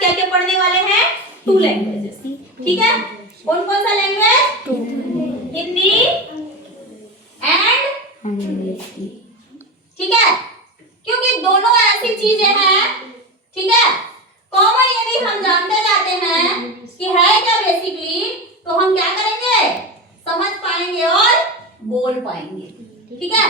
क्या क्या पढ़ने वाले हैं? 2 लैंग्वेजेस। ठीक है, कौन कौन सा लैंग्वेज? 2 Hindi and English. ठीक है, क्योंकि दोनों ऐसी चीजें हैं, ठीक है, कॉमन यदि हम जानते जाते हैं कि है क्या बेसिकली, तो हम क्या करेंगे? समझ पाएंगे और बोल पाएंगे। ठीक है,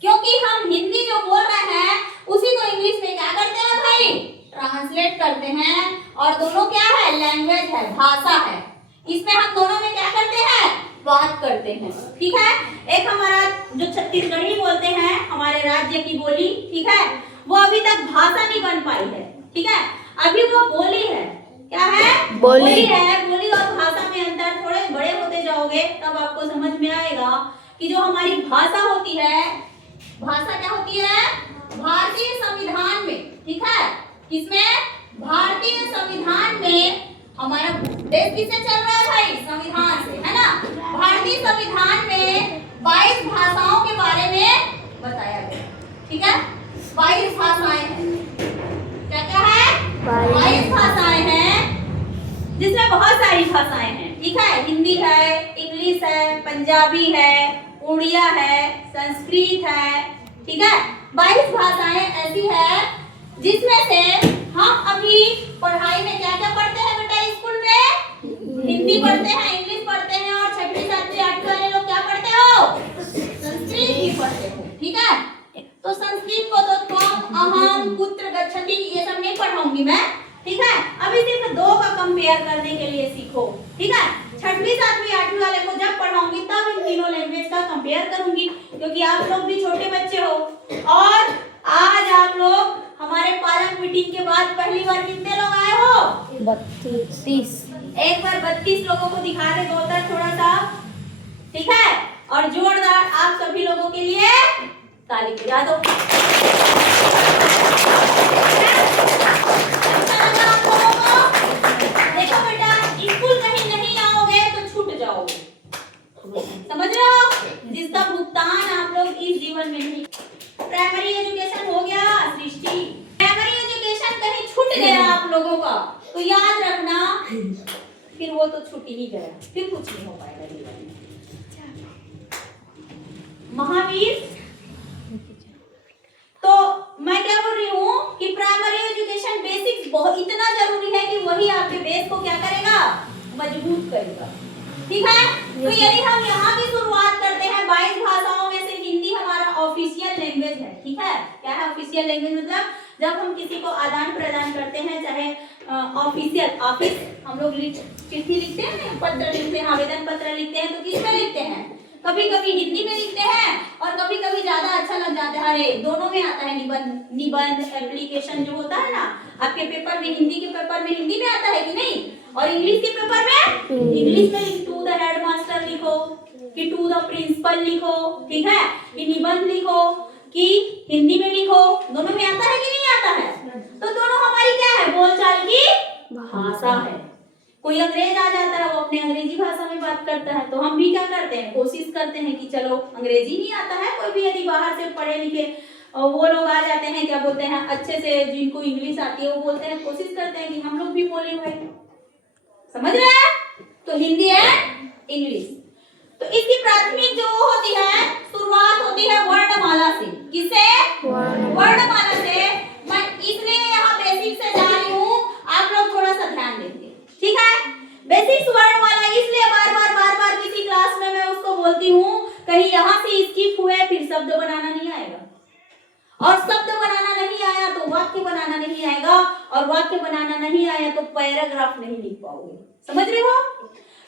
क्योंकि हम हिंदी जो बोल रहे हैं उसी को इंग्लिश में क्या करते हैं भाई? ट्रांसलेट करते हैं, और दोनों क्या है? लैंग्वेज है, भाषा है। इसमें हम दोनों में क्या करते हैं? बात करते हैं। ठीक है, एक हमारा जो छत्तीसगढ़ी बोलते हैं, हमारे राज्य की बोली, ठीक है, वो अभी तक भाषा नहीं बन पाई है। ठीक है, अभी वो बोली है। क्या है? बोली है। बोली और भाषा में अंतर, थोड़े बड़े होते जाओगे तब आपको समझ में आएगा कि जो हमारी भाषा होती है, भाषा क्या होती है? भारतीय संविधान में, ठीक है, किसमें? भारतीय संविधान में। हमारा देश किससे चल रहा है भाई? संविधान से, है ना? भारतीय संविधान में 22 भाषाओं के बारे में बताया गया। ठीक है, 22 भाषाएं हैं। क्या क्या है? 22 भाषाएं हैं, जिसमें बहुत सारी भाषाएं हैं। ठीक है, हिंदी है, इंग्लिश है, पंजाबी है, उड़िया है, संस्कृत है। ठीक है, 22 भाषाएं ऐसी है जिसमें से हम अभी पढ़ाई में क्या क्या पढ़ते हैं बेटा? स्कूल में हिंदी पढ़ते हैं, इंग्लिश पढ़ते हैं, और 6वीं 7वीं 8वीं वाले लोग क्या पढ़ते हो? संस्कृत ही पढ़ते हो। ठीक है, तो संस्कृत को तो त्वम, अहम, कुत्र, गच्छति ये सब नहीं पढ़ाऊंगी मैं। ठीक है, अभी सिर्फ 2 का कंपेयर करने के लिए सीखो। ठीक है, 6वीं 7वीं 8वीं वाले को जब पढ़ाऊंगी तब इन तीनों लैंग्वेज का कंपेयर करूंगी, क्योंकि आप लोग भी छोटे बच्चे हो। और आज आप लोग हमारे पालक मीटिंग के बाद पहली बार कितने लोग आए हो? 32। एक बार 32 लोगों को दिखा दे दो थोड़ा सा। ठीक है, और जोरदार आप सभी लोगों के लिए ताली बजा दो। अच्छा लगा आप लोगों को? देखो बेटा, स्कूल कहीं नहीं आओगे तो छूट जाओगे, समझ रहे हो? जिसका भुगतान आप लोग इस जीवन में नहीं। प्राइमरी एजुकेशन हो गया सृष्टि, प्राइमरी एजुकेशन कहीं छूट गया आप लोगों का तो याद रखना, फिर वो तो छूट ही गया, फिर कुछ नहीं हो पाएगा जीवन में। महावीर, तो मैं क्या बोल रही हूँ कि प्राइमरी एजुकेशन बेसिक्स बहुत इतना जरूरी है कि वही आपके बेस को क्या करेगा? मजबूत करेगा। ठीक है, तो यदि हम यहाँ की शुरुआत करते हैं, 22 भाषाओं में से हिंदी हमारा ऑफिशियल लैंग्वेज है। ठीक है, क्या है ऑफिशियल लैंग्वेज? मतलब जब हम किसी को आदान प्रदान करते हैं, चाहे ऑफिशियल, ऑफिस हम लोग चिट्ठी लिखते हैं, पत्र लिखते हैं, आवेदन पत्र लिखते हैं, तो किसमें लिखते हैं? कभी कभी हिंदी में लिखते हैं और कभी कभी ज्यादा अच्छा लग जाता है, अरे दोनों में आता है, निबंध एप्लीकेशन जो होता है ना, आपके पेपर में, हिंदी के पेपर में हिंदी में आता है कि नहीं, और इंग्लिश के पेपर में इंग्लिश में टू द हेडमास्टर लिखो कि टू द प्रिंसिपल लिखो। ठीक है, कि निबंध लिखो कि हिंदी में लिखो, दोनों में आता है कि नहीं आता है? तो दोनों हमारी क्या है? बोलचाल की भाषा है। कोई अंग्रेज आ जाता है, वो अपने अंग्रेजी भाषा में बात करता है, तो हम भी क्या करते हैं? कोशिश करते हैं कि चलो, अंग्रेजी नहीं आता है, कोई भी यदि बाहर से पढ़े लिखे वो लोग आ जाते हैं, क्या बोलते हैं, अच्छे से जिनको इंग्लिश आती है वो बोलते हैं, कोशिश करते हैं कि हम लोग भी बोले भाई, समझ रहे हैं? तो हिंदी एंड इंग्लिश। तो इसकी प्राथमिक जो होती है, शुरुआत होती है वर्णमाला से। किससे? वर्णमाला से। मैं इसलिए यहाँ बेसिक से जा रही हूँ, आप लोग थोड़ा सा ध्यान देंगे। ठीक है, बेसिक वर्णमाला इसलिए बार बार किसी क्लास में मैं उसको बोलती हूँ, कहीं यहाँ से स्किप हुए फिर शब्द बनाना नहीं आएगा, और शब्द बनाना नहीं आया तो वाक्य बनाना नहीं आएगा, और वाक्य बनाना नहीं आया तो पैराग्राफ नहीं लिख पाओगे। समझ रहे हो?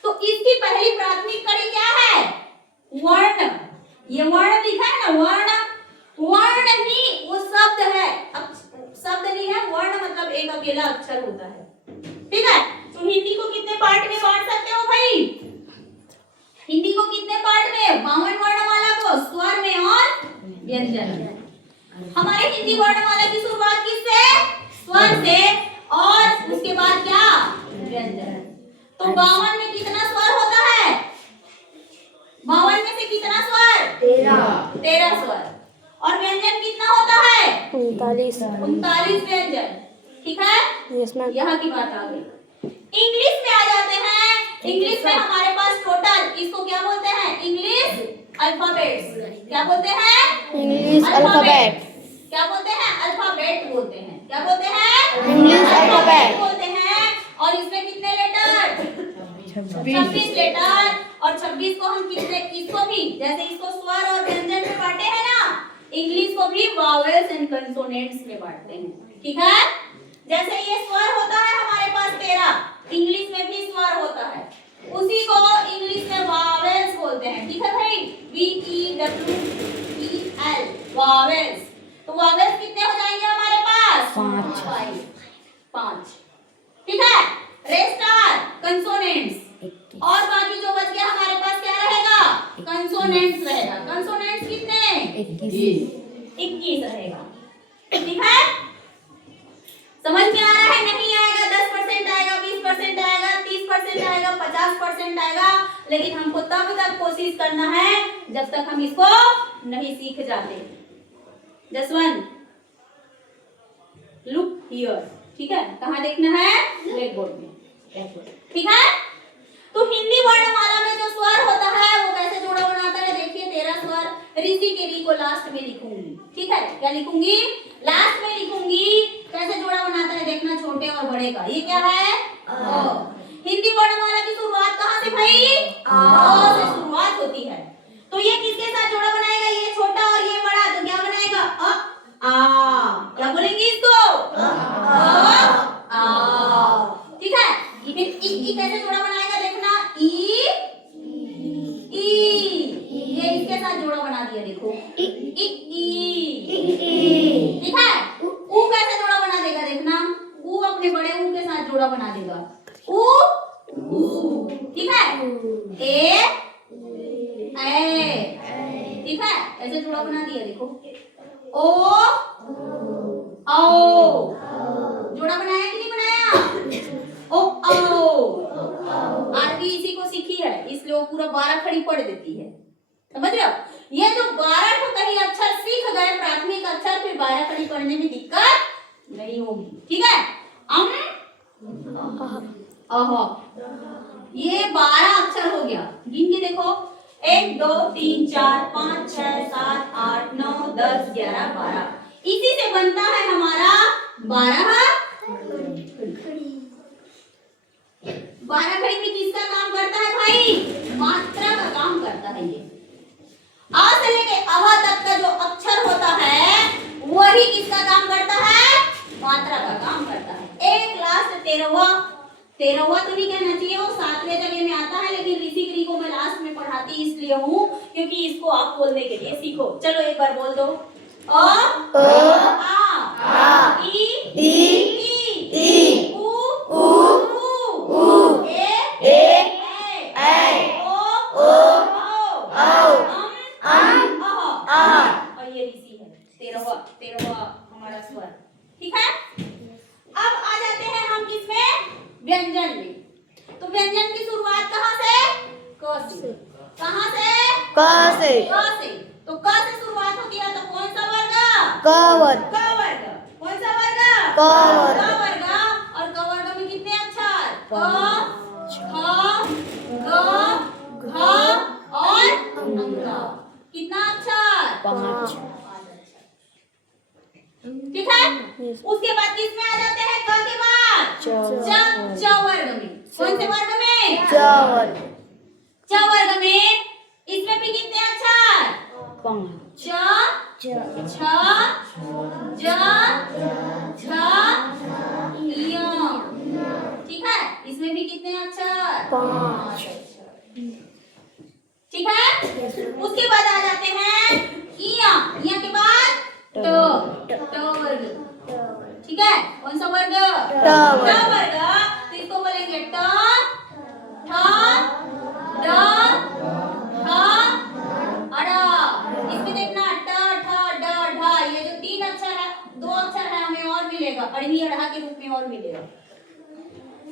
तो इसकी पहली प्राथमिक कड़ी क्या है? वर्ण। ये वर्ण लिखा है ना, वर्ण, वर्ण ही वो शब्द है। अब शब्द नहीं है, वर्ण मतलब एक अकेला अक्षर होता है। ठीक है, तो हिंदी को कितने पार्ट में बांट सकते हो भाई? हिंदी को कितने पार्ट में? 52 वर्णमाला को स्वर में और व्यंजन में। हमारे हिंदी वर्णमाला की शुरुआत किससे? स्वर से, और उसके बाद क्या? व्यंजन। तो 52 में कितना स्वर होता है? 52 में से कितना स्वर? 13 स्वर। और व्यंजन कितना होता है? 39 39 व्यंजन। ठीक है, यस मैम। यहाँ की बात आ गई। इंग्लिश में आ जाते हैं। इंग्लिश में हमारे पास टोटल इसको क्या बोलते हैं? English alphabets. क्या बोलते हैं? English alphabet. क्या बोलते हैं? अल्फाबेट बोलते हैं। क्या बोलते हैं? इंग्लिश अल्फाबेट बोलते हैं। और इसमें कितने लेटर? 26 लेटर। और 26 को हम कितने, इसको भी जैसे इसको स्वर और व्यंजन में बांटे हैं ना, इंग्लिश को भी वावेल्स एंड कंसोनेंट्स में बांटते हैं। ठीक है, जैसे ये स्वर होता है हमारे पास 13, इंग्लिश में भी स्वर होता है, उसी को इंग्लिश में वावेल्स बोलते हैं। ठीक है भाई, VEWEL वावेल्स। तो वावेल्स कितने हो जाएंगे हमारे पास? 5। ठीक है, रेस्ट आर कंसोनेंट्स। और बाकी जो बच गया हमारे पास क्या रहेगा? कंसोनेंट्स रहेगा। कंसोनेंट्स कितने? 21 रहेगा। ठीक है, समझ में आ रहा है? नहीं आएगा 10% आएगा, 20% आएगा, 30% आएगा, 50% आएगा, लेकिन हमको तब तक कोशिश करना है जब तक हम इसको नहीं सीख जाते। Jaswant, look here. ठीक है, कहाँ देखना है? ब्लैक बोर्ड में। ठीक है, तो हिंदी वर्णमाला में जो स्वर होता है वो कैसे जोड़ा बनाता है? देखिए 13 स्वर, ऋषि के री को लास्ट में लिखूंगी। ठीक है, क्या लिखूंगी? लास्ट में लिखूंगी। कैसे जोड़ा बनाता है देखना, छोटे और बड़े का। ये क्या है? हिंदी वर्णमाला की शुरुआत कहाँ से भाई? अ से शुरुआत होती है। तो ये किसके साथ जोड़ा बनाएगा? ये छोटा और ये बड़ा, तो क्या बनाएगा? आ। क्या बोलेंगे इसको? आ। ठीक है, फिर ई कैसे जोड़ा बनाएगा देखना, ई। ये इसके साथ जोड़ा बना दिया, देखो ई। ठीक है, ऊ कैसे जोड़ा बना देगा देखना, ऊ अपने बड़े ऊ के साथ जोड़ा बना देगा, ऊ। ठीक है, ए। ठीक है, ऐसे जोड़ा बना दिया, देखो ओ। जोड़ा बनाया कि नहीं बनाया? ओ आरबी इसी को सीखी है, इसलिए वो पूरा 12 खड़ी पढ़ देती है। समझ रहे हो? ये जो 12 तो कहीं अक्षर सीख गए, प्राथमिक अक्षर, फिर 12 खड़ी पढ़ने में दिक्कत नहीं होगी। ठीक है, अह, ये 12 अक्षर हो गया। गिन के देखो, 1 2 3 4 5 6 7 8 9 10 11 12। इसी से बनता है हमारा 12 खड़ी में किसका काम करता है भाई? मात्रा का काम करता है। ये आ से लेके अह तक का जो अक्षर होता है वही किसका काम करता है? मात्रा का काम करता है। एक लास्ट 13वां तो नहीं कहना चाहिए, वो 7वें जगह में आता है, लेकिन ऋषिगिरी को मैं लास्ट में पढ़ाती इसलिए हूँ क्योंकि इसको आप बोलने के लिए सीखो। चलो एक बार बोल दो, अ आ ई उ ए ओ और ये ऋषि है। 13वां हमारा स्वर। ठीक है, अब आ जाते हैं हम किसमें? व्यंजन में। तो व्यंजन की शुरुआत कहाँ से? क से। कहाँ से? क से। क से। तो क से शुरुआत होती है, तो कौन सा वर्ग? क वर्ग। क वर्ग। कौन सा वर्ग? क वर्ग। क वर्ग। और क वर्ग में कितने अक्षर? क, ख, ग, घ और अंग। कितना अक्षर? 5। ठीक है, उसके बाद किसमें आ जाते हैं? क के बाद च वर्ग में। कौन से वर्ग में? च वर्ग में। इसमें भी कितने अक्षर? 5। च छ ज झ य। ठीक है, इसमें भी कितने अक्षर? 5। ठीक है, उसके बाद आ जाते हैं इया के बाद ट वर्ग। ठीक है, कौन सा वर्ग? ट वर्ग। तो इसको बोलेंगे ट, ठ, ड, ढ, अड़। इसमें देखना ट, ठ, ड, ढ, ये जो 3 अक्षर है, 2 अक्षर है, हमें और मिलेगा, अड़ही अड़हा के रूप में और मिलेगा।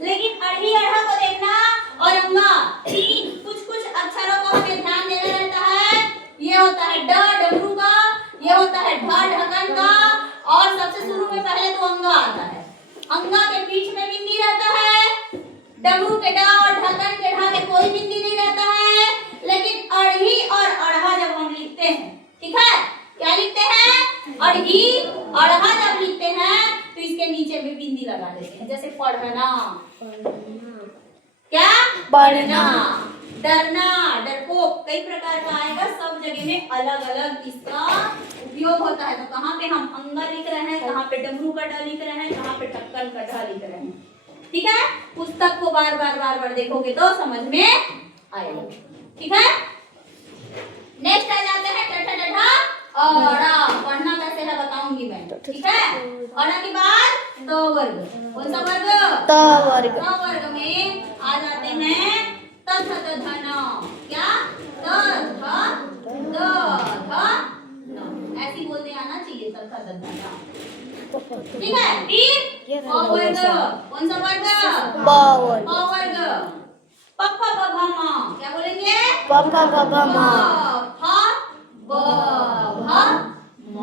लेकिन अड़ही अड़हा को देखना और अंगा, 3 कुछ अक्षरों को हमें ध्यान देना रहता है। ये होता है ड डमरू का, ये होता है ढ ढक्कन का, और सबसे शुरू में पहले तो अंगा आता है। अंगा के बीच में बिंदी रहता है, डमरू के डा और ढक्कन के ढा में कोई बिंदी नहीं रहता है, लेकिन अड़ही और अड़हा जब हम लिखते हैं, ठीक है, क्या लिखते हैं, अड़ही अड़हा जब लिखते हैं तो इसके नीचे में बिंदी लगा देते हैं, जैसे पढ़ना, क्या पढ़ना, डरना, डरपोक, कई प्रकार का आएगा, सब जगह में अलग अलग इसका उपयोग होता है। तो कहाँ पे हम अंगा लिख रहे हैं, कहाँ पे डमरू का ड लिख रहे हैं, कहाँ पे ढक्कन का ढ लिख रहे हैं, ठीक है। पुस्तक को बार बार देखोगे तो समझ में आएगा, ठीक है। नेक्स्ट आ जाते हैं ट ठ ढ औड़ा, पढ़ना कैसे है बताऊंगी मैं, ठीक है। औड़ा के बाद द वर्ग, कौन सा वर्ग, त वर्ग, द वर्ग में आ जाते हैं त थ द ध न, क्या, त थ द ध न, ऐसी बोलते आना चाहिए, त थ द ध न, ठीक है। फिर प वर्ग, कौन सा वर्ग, ब वर्ग, प वर्ग, प फ ब भ म, क्या बोलेंगे, प फ ब भ म, फ ब भ म,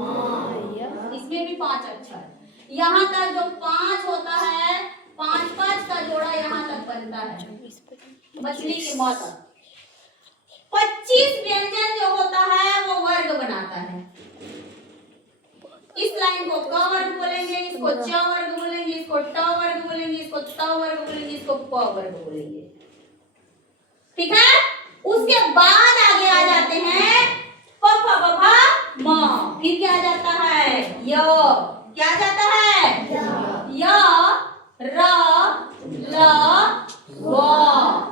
इसमें भी 5 अक्षर, यहाँ तक जो 5 होता है, 5 का जोड़ा यहाँ तक बनता है, मछली के म तक। 25 व्यंजन जो होता है वो वर्ग बनाता है। इस लाइन को क वर्ग बोलेंगे, इसको च वर्ग बोलेंगे, इसको ट वर्ग बोलेंगे, इसको त वर्ग बोलेंगे, इसको प वर्ग बोलेंगे, ठीक है। उसके बाद आगे आ जाते हैं प फ ब भ म, फिर क्या आ जाता है, य, क्या आ जाता है, य र ल व,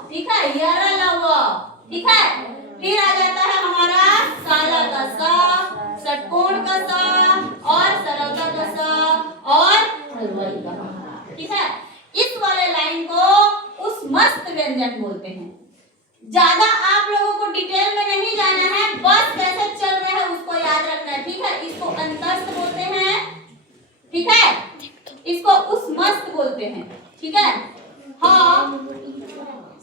ठीक है, य र ल व, ठीक है। फिर आ जाता है हमारा काला का सा, षटकोण का सा और सरलता का सा और हलवाई का, ठीक है। इस वाले लाइन को उस मस्त व्यंजन बोलते हैं। ज्यादा आप लोगों को डिटेल में नहीं जाना है, बस कैसे चल रहे हैं उसको याद रखना है, ठीक है। इसको अंतस्थ बोलते हैं, ठीक है, इसको उस मस्त बोलते हैं, ठीक है। ह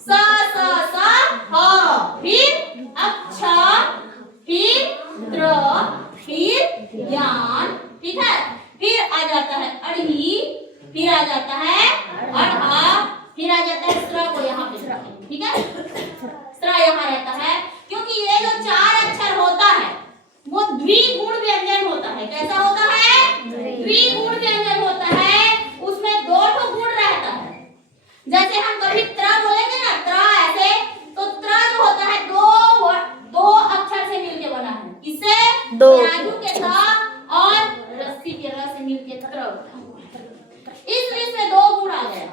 स स स ह, फिर अक्षर, फिर त्र, फिर ज्ञान, ठीक है। फिर आ जाता है अड़ही, फिर आ जाता है अड़हा, फिर आ जाता है स्र को यहाँ पे रखें, ठीक है, स्र यहाँ रहता है, क्योंकि ये जो 4 अक्षर होता है वो द्विगुण व्यंजन होता है। कैसा होता है, द्विगुण व्यंजन होता है, उसमें 2 गुण रहता है। जैसे हम कभी त्र बोलेंगे ना, त्र ऐसे, तो त्र जो होता है दो अक्षर से मिलके बना है, किससे, राजू के थ और रस्सी के र से मिलके त्र, इसलिए इसमें 2 गुण आ गया,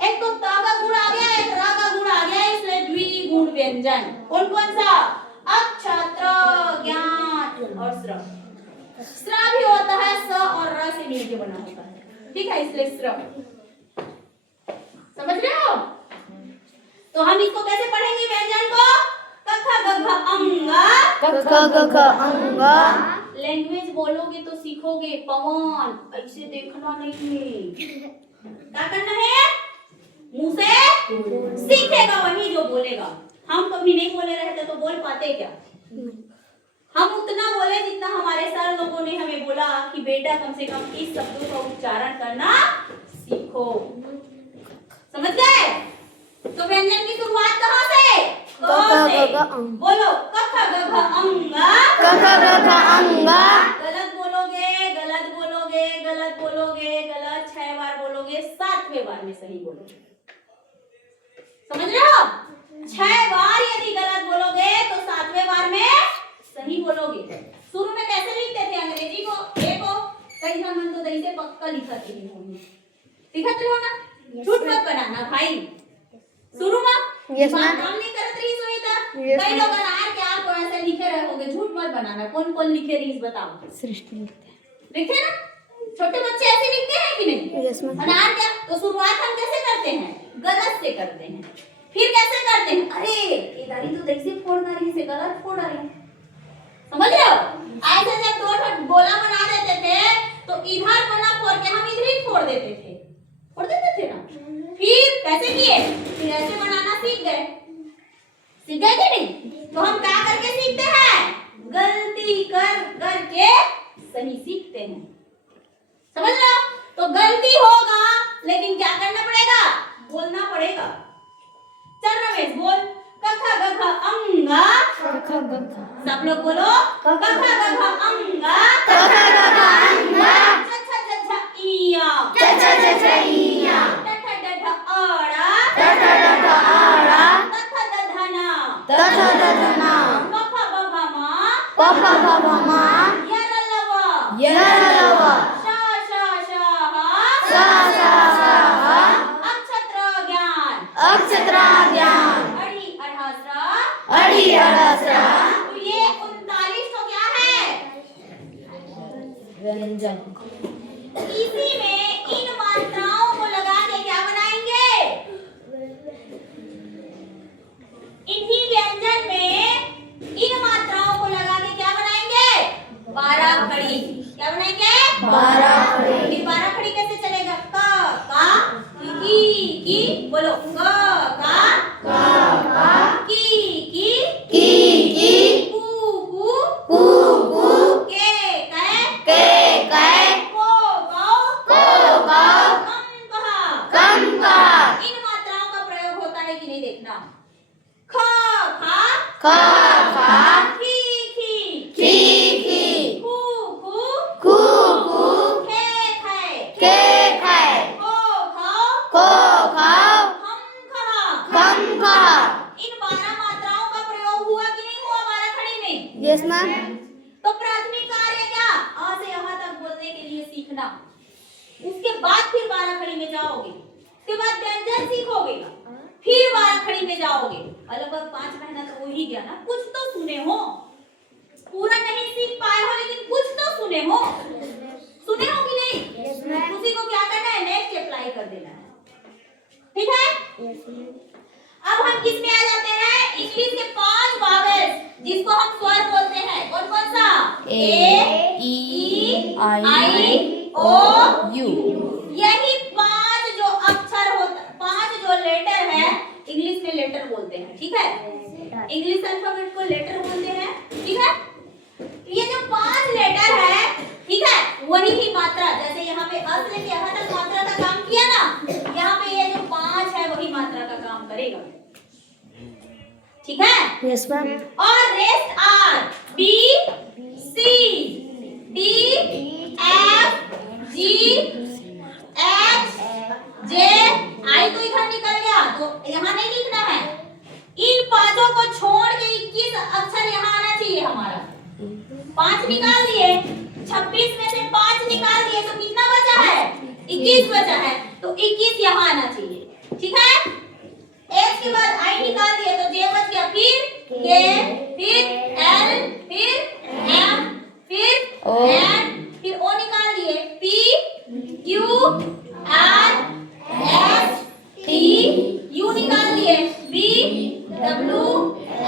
एक तो त का गुण आ गया, एक र का गुण आ गया, इसलिए द्विगुण व्यंजन। कौन कौन सा, अक्षत्र, ज्ञान और स्र। स्र भी होता है स और र से मिलके बना होता है, ठीक है, इसलिए स्र, समझ रहे हो। तो हम इसको कैसे पढ़ेंगे व्यंजन को, क ख ग घ अंगा, क ख ग घ अंगा, लैंग्वेज बोलोगे तो सीखोगे, पवन ऐसे देखना नहीं है, क्या करना है, मुंह से सीखेगा वही जो बोलेगा। हम कभी नहीं बोले रहते तो बोल पाते क्या, हम उतना बोले जितना हमारे सर लोगों ने हमें बोला कि बेटा कम से कम इस शब्दों का उच्चारण करना सीखो, समझ गए। तो व्यंजन की शुरुआत कहाँ से, बोलो, क ख ग घ अंगा, क ख ग घ अंगा, गलत बोलोगे, गलत बोलोगे, गलत बोलोगे, गलत 6 बार बोलोगे, 7वें बार में सही बोलोगे, समझ रहे हो। 6 बार यदि गलत बोलोगे तो 7वें बार में सही बोलोगे। शुरू में कैसे लिखते थे अंग्रेजी को, देखो कई जमन तो दही से पक्का लिखते हैं, लिखते हो ना, झूठ मत बनाना भाई, शुरू में यस मैम, काम नहीं करत रही सोई था, कई लोग अनार के आप ऐसे लिखे रहोगे, झूठ मत बनाना। कौन कौन लिखे रही बताओ, सृष्टि लिखते हैं ना, छोटे बच्चे ऐसे लिखते हैं कि नहीं, यस मैम, अनार क्या, तो शुरुआत हम कैसे करते हैं, गलत से करते हैं, फिर कैसे करते हैं, अरे इधर ही तो दही से फोड़ रही से गलत फोड़ रहे हैं, समझ रहे हो। ऐसे जब 2 गोला बना देते थे तो इधर को ना फोड़ के हम इधर ही फोड़ देते थे ना, फिर कैसे किए, फिर ऐसे बनाना सीख गए कि नहीं। तो हम क्या करके सीखते हैं, गलती कर करके सही सीखते हैं, समझ रहे हो। तो गलती होगा, लेकिन क्या करना पड़ेगा? बोलना पड़ेगा। चल रमेश बोल, क ख ग घ अंगा। सब लोग बोलो, क ख ग घ अंगा। छ छ ज झ इया। ट ठ ड ढ अड़ा। त थ द ध ना। प फ ब भ मा। य र ल व। श श ह। अक्षत्र ज्ञान। अड़ी अड़हस्र। तो ये 39 तो क्या है? व्यंजन। इसी में इन मात्राओं को लगा के क्या बनाएंगे? इन्हीं व्यंजन में इन मात्राओं को लगा के क्या बनाएंगे? 12 खड़ी। क्या बनाएंगे? 12 खड़ी। फिर 12 खड़ी कैसे चलेगा? क का की बोलो, क का की कू के कै को कम कहा। इन मात्राओं का प्रयोग होता है कि नहीं देखना। ख खा खी कू खे को खाओ हम कहा। इन 12 मात्राओं का प्रयोग हुआ कि नहीं हुआ 12 खड़ी में? Yes ma'am. तो प्राथमिक कार्य क्या? आ से यहाँ तक बोलने के लिए सीखना। उसके बाद फिर 12 खड़ी में जाओगे, उसके बाद व्यंजन सीखोगे, फिर 12 खड़ी में जाओगे। लगभग 5 महीना तो हो ही गया ना। कुछ तो सुने हो, पूरा नहीं सीख पाए हो, लेकिन कुछ तो सुने हो कि नहीं? उसी को क्या करना है? नेक्स्ट अप्लाई कर देना है। ठीक है? अब हम किस में आ जाते हैं? इंग्लिश के 5 वावेल्स जिसको हम स्वर बोलते हैं। कौन कौन सा? ए ई आई ओ यू। यही 5 जो अक्षर होता, 5 जो लेटर है, इंग्लिश में लेटर बोलते हैं। ठीक है? इंग्लिश अल्फाबेट को लेटर बोलते हैं। ठीक है? ये जो 5 लेटर है, ठीक है, वही ही मात्रा, जैसे यहाँ पे अ से यहाँ तक मात्रा का काम किया ना, यहाँ पे ये जो 5 है वही मात्रा का काम करेगा। ठीक है? Yes ma'am. और rest are B C D F G H J I. तो इधर निकल गया, तो यहाँ नहीं लिखना है। इन 5 को छोड़ के 21 अक्षर यहाँ आना चाहिए हमारा। 5 निकाल दिए, 26 में से 5 निकाल दिए, तो कितना बचा है? 21 बचा है। तो 21 यहाँ आना चाहिए। ठीक है? एच के बाद आई निकाल दिए तो जे बच गया, फिर के, फिर एल, फिर एम, फिर एन, फिर ओ निकाल दिए, P Q R S T, U निकाल दिए, V W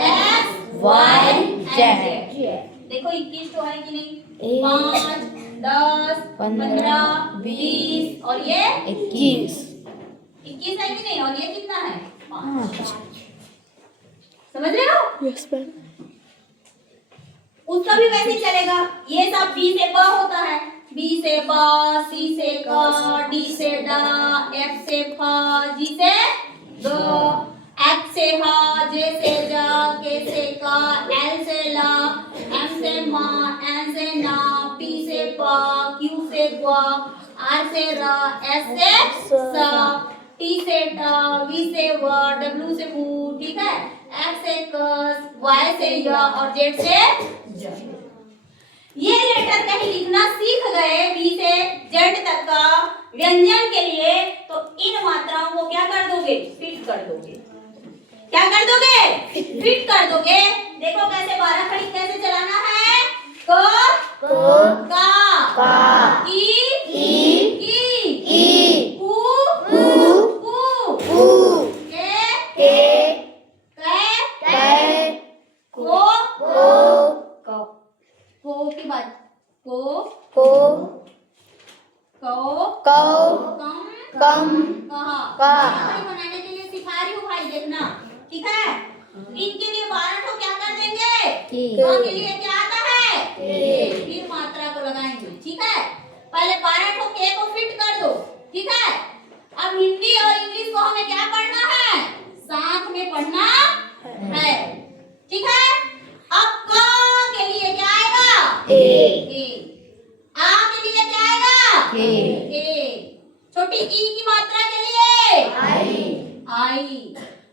X Y Z. देखो 21 तो है कि नहीं? 5 10 15 20 और ये 21 है कि नहीं? और ये कितना है? 5। समझ रहे हो? Yes ma'am. उसका भी वैसे ही चलेगा। ये सब बी से ब होता है, बी से ब, सी से क, डी से ड, एफ से फ, जी से ग, एच से ह, जे से ज, के से क, एल से ल, एम से म, एन से न, पी से प, क्यू से ग, आर से र, एस से स, टी से ट, वी से व, डब्ल्यू से ऊ। ठीक है? एक्स से कस, वाई से य और जेड से ज। ये लेटर कहीं लिखना सीख गए बी से जेड तक का व्यंजन के लिए, तो इन मात्राओं को क्या कर दोगे? फिट कर दोगे। क्या कर दोगे? फिट कर दोगे। देखो कैसे 12 खड़ी कैसे चलाना है? क का की कू को के बाद को कम कहा बनाने के लिए सिखा रही हूँ भाई, देखना। ठीक है? इनके लिए 12 तो क्या कर देंगे? के लिए क्या आता है? फिर मात्रा को लगाएंगे। ठीक है? पहले 12 ठो के को फिट कर दो, ठीक है। अब हिंदी और इंग्लिश को हमें क्या पढ़ना है, साथ में पढ़ना है, ठीक है। अब क के लिए क्या आएगा, ए। आ के लिए क्या आएगा, ए। छोटी ई की मात्रा के लिए आई।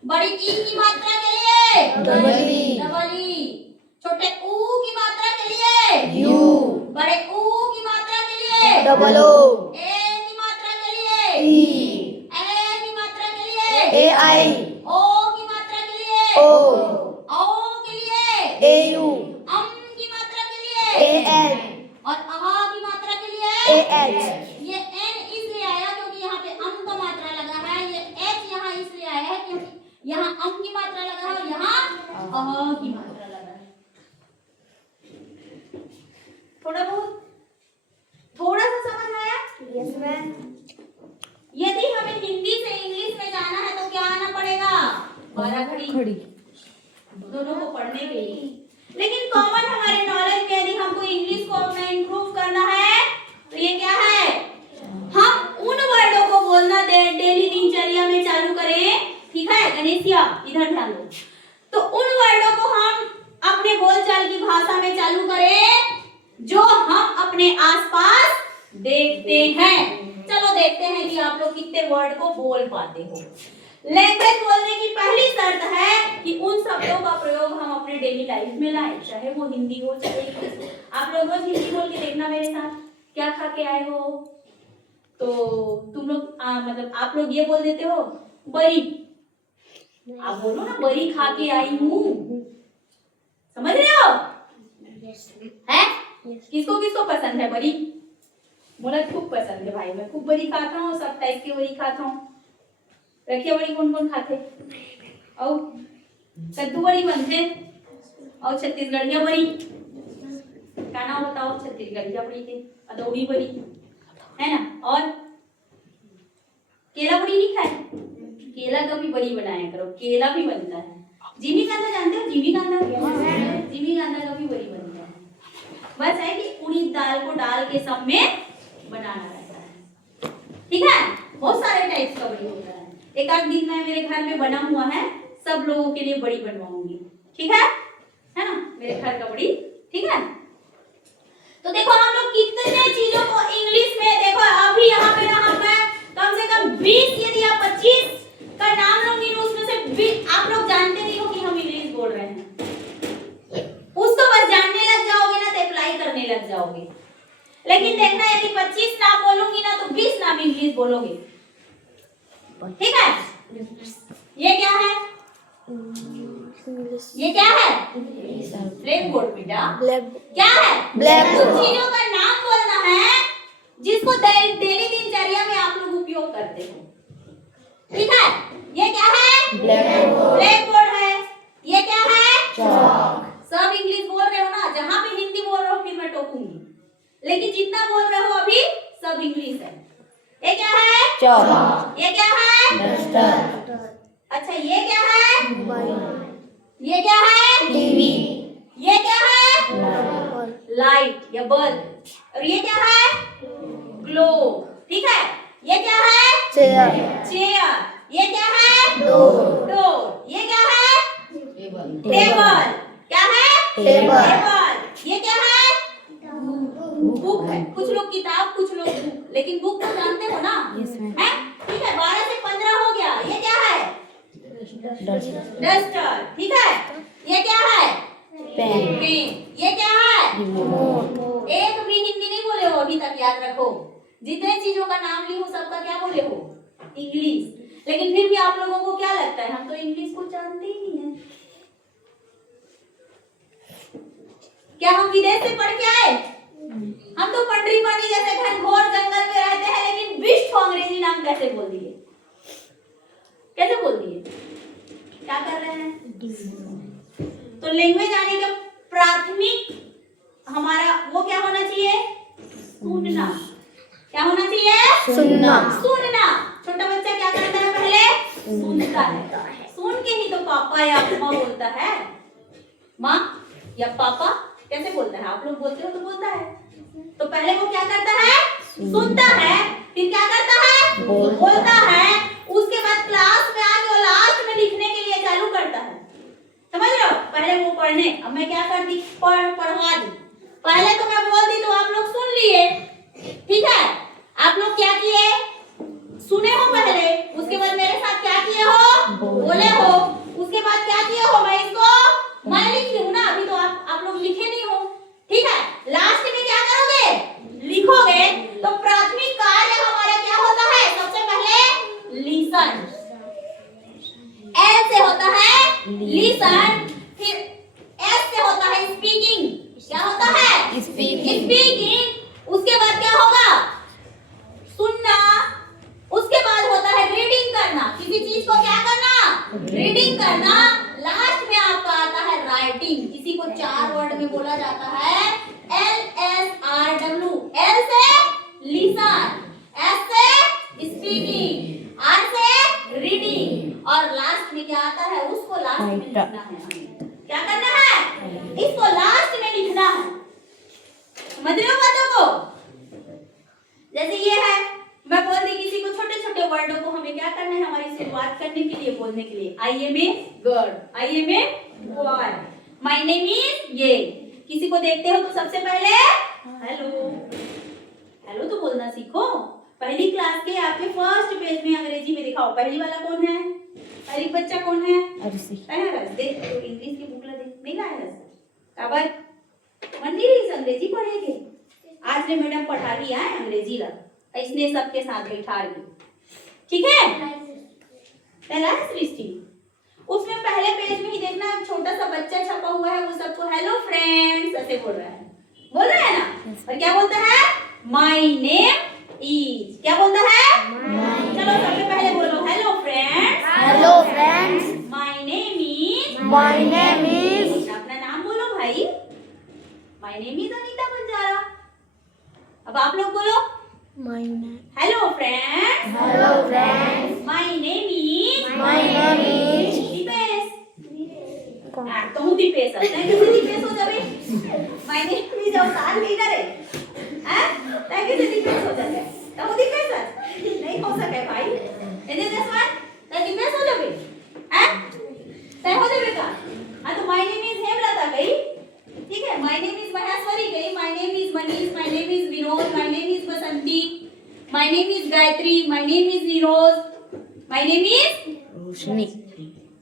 बड़ी ई की मात्रा के लिए डबल ई। छोटे ऊ की मात्रा के लिए यू। बड़े ऊ की मात्रा के लिए डबल ओ। ए की मात्रा के लिए ई। ए की मात्रा के लिए ए आई। ओ की मात्रा के लिए ओ। औ के लिए ए यू। की मात्रा के लिए ए एन। और अहा की मात्रा के लिए ए एच। ये एन इसलिए आया क्योंकि यहाँ पे का मात्रा लगा है। ये एच यहाँ इसलिए आया है क्योंकि यहाँ की मात्रा लगा है और यहाँ अह की मात्रा लगा है। थोड़ा सा समझ आया? Yes ma'am. यदि हमें हिंदी से इंग्लिश में जाना है तो क्या आना पड़ेगा, 12 घड़ी दोनों को पढ़ने के लिए। लेकिन कॉमन हमारे नॉलेज में यदि हमको इंग्लिश को अपना इंप्रूव करना है तो ये क्या है, हम उन वर्डों को बोलना डेली दिनचर्या में चालू करें, ठीक है। गणेशिया इधर ध्यान दो। तो उन वर्डों को हम अपने बोलचाल की भाषा में चालू करें जो हम अपने आसपास देखते हैं। चलो देखते हैं कि आप लोग कितने वर्ड को बोल पाते हो। लैंग्वेज बोलने की पहली शर्त है कि उन शब्दों का प्रयोग हम अपने डेली लाइफ में लाएं, चाहे वो हिंदी हो चाहे इंग्लिश हो। आप लोग रोज हिंदी बोल के देखना मेरे साथ, क्या खा के आए हो, तो तुम लोग मतलब आप लोग ये बोल देते हो बरी, आप बोलो ना बरी खा के आई हूँ, समझ रहे हो है? किसको किसको पसंद है बरी? मुझे खूब पसंद है भाई, मैं खूब बरी खाता हूँ, सब टाइप की बरी खाता हूँ। रखिए बड़ी कौन कौन खाते, और कद्दू बड़ी बनते, और छत्तीसगढ़िया बड़ी का नाम बताओ, छत्तीसगढ़िया बड़ी के अदौड़ी बड़ी है ना। और केला बड़ी नहीं खाए, केला का भी बड़ी बनाया करो, केला भी बनता है। जिमी कांदा जानते हो, जिमी कांदा, जिमी कांदा का भी बड़ी बनता है। बस है कि उड़ीद दाल को डाल के सब में बनाना रहता है, ठीक है। बहुत सारे टाइप्स का बड़ी होता है। एक आध दिन में मेरे घर में बना हुआ है, सब लोगों के लिए बड़ी बनवाऊंगी, ठीक है ना, मेरे घर का बड़ी, ठीक है। तो देखो हम लोग कितने चीजों को इंग्लिश में, देखो अभी यहाँ पे ना मैं कम से कम 20 यदि आप 25 का नाम लूंगी ना, उसमें से 20 आप लोग जानते नहीं हो कि हम इंग्लिश बोल रहे हैं। उसको बस जानने लग जाओगे ना तो अप्लाई करने लग जाओगे। लेकिन देखना यदि 25 नाम बोलूंगी ना तो 20 नाम इंग्लिश बोलोगे, ठीक है। ये क्या है, ये क्या है, ब्लैक बोर्ड बेटा, क्या है, ब्लैक बोर्ड। चीजों का नाम बोलना है जिसको डेली दिनचर्या में आप लोग उपयोग करते हो, ठीक है। ये क्या है, ब्लैक बोर्ड है। ये क्या है, चॉक। सब इंग्लिश बोल रहे हो ना, जहां भी हिंदी बोल रहे हो फिर मैं टोकूंगी, लेकिन जितना बोल रहे हो अभी सब इंग्लिश है। ये क्या है, चॉक। ये क्या है, डस्टर। अच्छा ये क्या है, ये क्या है, टीवी। ये क्या है, लाइट या बल्ब। और ये क्या है, ग्लोब, ठीक है। ये क्या है, चेयर। चेयर। ये क्या है, डोर। ये क्या है, टेबल। क्या है, टेबल। ये क्या है, बुक है। कुछ लोग किताब, कुछ लोग बुक, लेकिन बुक तो जानते हो ना, है, ठीक है। 12 से 15 हो गया। ये क्या है, डस्टर, ठीक है। ये क्या है, पेन। ये क्या है, एक भी हिंदी नहीं बोले हो अभी तक, याद रखो। जितने चीजों का नाम ली हो सबका क्या बोले हो, इंग्लिश। लेकिन फिर भी आप लोगों को क्या लगता है, हम तो इंग्लिश को जानते ही नहीं है। क्या हम विदेश से पढ़ के आए? हम तो पंडरी पानी जैसे घनघोर जंगल में रहते हैं, लेकिन विश्व अंग्रेजी नाम कैसे बोल दिए, कैसे बोल दिए, क्या कर रहे हैं? तो लैंग्वेज आने का प्राथमिक हमारा वो क्या होना चाहिए, सुनना। क्या होना चाहिए, सुनना। सुनना। छोटा बच्चा क्या करता है, पहले सुनता है। सुन के ही तो पापा या मम्मा बोलता है। माँ या पापा कैसे बोलता है, आप लोग बोलते हो तो बोलता है, तो पहले वो क्या करता है, सुनता है, फिर क्या करता है, बोलता है, उसके बाद क्लास में आके वो लास्ट में लिखने के लिए चालू करता है। समझ रहे हो? पहले वो पढ़ने, अब मैं क्या कर दी, पढ़वा दी। पहले तो मैं बोल दी तो आप लोग सुन लिए, ठीक है। आप लोग क्या किए, सुने हो पहले, उसके बाद मेरे साथ क्या किए हो, बोले हो, उसके बाद क्या किए हो, मैं इसको मैं लिख लूं ना, अभी तो आप लोग लिखे नहीं हो, ठीक है। लास्ट में क्या करोगे, लिखोगे। तो प्राथमिक कार्य हमारा क्या होता है, सबसे पहले लिसन, एल से होता है लिसन, फिर एस से होता है स्पीकिंग, क्या होता है, स्पीकिंग। उसके बाद क्या होगा, सुनना, उसके बाद होता है रीडिंग करना, किसी चीज को क्या करना, रीडिंग करना। लास्ट में आपका आता है राइटिंग, किसी को 4 वर्ड में बोला जाता है LSRW, L से लिसन, S से स्पीकिंग, R से रीडिंग, और लास्ट में क्या आता है, उसको लास्ट में लिखना है हमें। क्या करना है, इसको लास्ट में लिखना है। समझ रहे हो बातों को? जैसे ये है, मैं बोल दी किसी को छोटे छोटे वर्डों को हमें क्या करना है, हमारी शुरुआत करने के लिए, बोलने के लिए, I am a girl, I am a boy, my name is ये। किसी को देखते हो तो सबसे पहले हेलो, हेलो तो बोलना सीखो। पहली क्लास के आपके फर्स्ट पेज में अंग्रेजी में दिखाओ, पहली वाला कौन है, पहली बच्चा कौन है, रस, देख तो इंग्लिश की बुक ला दे, नहीं लाया रस, काबर मंदिर अंग्रेजी पढ़ेंगे आज ने मैडम पढ़ा रही है अंग्रेजी ला, इसने सबके साथ बैठा रही, ठीक है। पहला है सृष्टि, उसमें पहले पेज में ही देखना छोटा सा बच्चा छपा हुआ है, वो सबको हेलो फ्रेंड्स ऐसे बोल रहा है ना, और क्या बोलता है, माय नेम इज, क्या बोलता है, चलो सबसे पहले बोलो hello friends, hello friends, my name is, my name is, अपना नाम बोलो भाई, my name is Anita Banjara. अब आप लोग बोलो my name, hello friends, hello friends, my name is, my name is Dipesh, तो हूँ दीपेश, नहीं किसी दीपेश हो जावे, माय नेम इज अवतार नहीं करे, हैं, नहीं किसी दीपेश हो जावे, तो हूँ दीपेश नहीं हो सके भाई, इधर दसवां, तो दीपेश हो जावे, हैं, तय हो जावे का, हाँ तो माय नेम इज हेमलता गई, ठीक है, माय नेम इज महेश्वरी गई, my name is Manish, my name is Vinod, my name is Basanti, my name is Gayatri, my name is Niroj, my name is Roshni,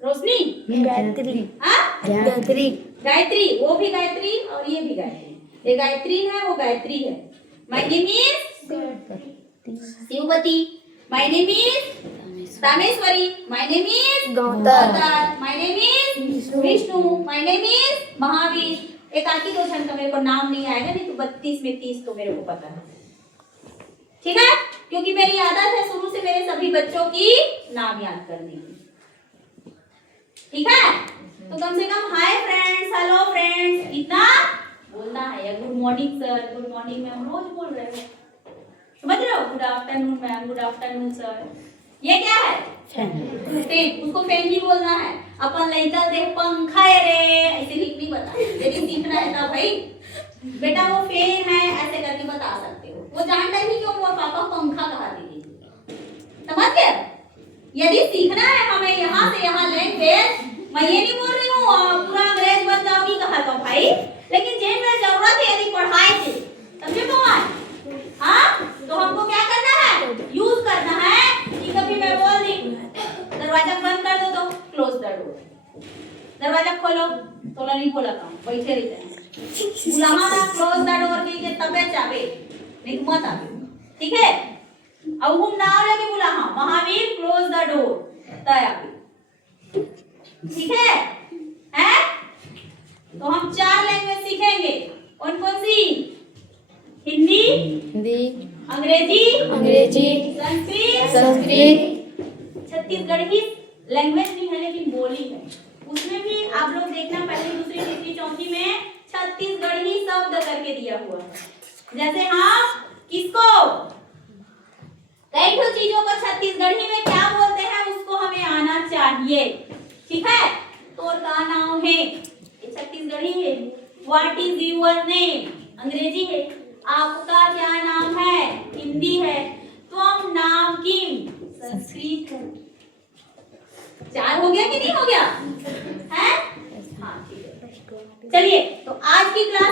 Roshni, Gayatri, हाँ गायत्री, गायत्री, वो भी गायत्री और ये भी गायत्री, ये गायत्री है वो गायत्री है। My name is Shivvati, my name is Rameshwari, my name is Gautam, my name is Vishnu, my name is Mahavir. एक आकी 2 जन का मेरे को नाम नहीं आएगा, नहीं तो 32 में 30 तो मेरे को पता है, ठीक है, क्योंकि मेरी आदत है शुरू से मेरे सभी बच्चों की नाम याद करने की, ठीक है। तो कम से कम हाय फ्रेंड्स, हेलो फ्रेंड्स इतना बोलना है, या good morning sir, good morning ma'am रोज बोल रहे हो, समझ रहे हो, good afternoon ma'am, good afternoon sir, ये क्या है, फैन, उसको फैन ही बोलना है। अपन लइका देख पंखा है रे, ऐसे लिख नहीं बता, यदि सीखना है तो भाई बेटा वो फैन है ऐसे करके बता सकते हो, वो जानता ही क्यों वो पापा पंखा कहा दीजिए, समझ गए। यदि सीखना है हमें यहाँ से यहाँ लैंग्वेज, मैं ये नहीं बोल रही हूँ पूरा अंग्रेज बन जाओगी कहा तो भाई, लेकिन जिन में जरूरत है यदि पढ़ाई की समझे कौन, हाँ तो हमको क्या करना है, यूज करना है। कि कभी मैं बोल दी दरवाजा बंद कर दो तो क्लोज द डोर, दरवाजा खोलो तो नहीं खोला काम, बैठे रहते हैं, बुलाना क्लोज द डोर के तबे चाबे नहीं मत आवे, ठीक है। अब हम नाम लेके बुला, हाँ महावीर क्लोज द डोर तय आवे, ठीक है, हैं? तो हम 4 लैंग्वेज सीखेंगे, कौन कौन सी, हिंदी, अंग्रेजी, संस्कृत, छत्तीसगढ़ी लैंग्वेज भी है लेकिन बोली है, उसमें भी आप लोग देखना पहली दूसरी तीसरी चौथी में छत्तीसगढ़ी शब्द करके दिया हुआ है। जैसे हाँ किसको, कई तो चीजों को छत्तीसगढ़ी में क्या बोलते हैं उसको हमें आना चाहिए, ठीक है। तो का नाम है, ये छत्तीसगढ़ी है, व्हाट इज योर नेम अंग्रेजी है, आपका क्या नाम है? हिंदी है। त्वम नाम किम? संस्कृत है। 4 हो गया कि नहीं हो गया? है? हाँ ठीक है। चलिए तो आज की क्लास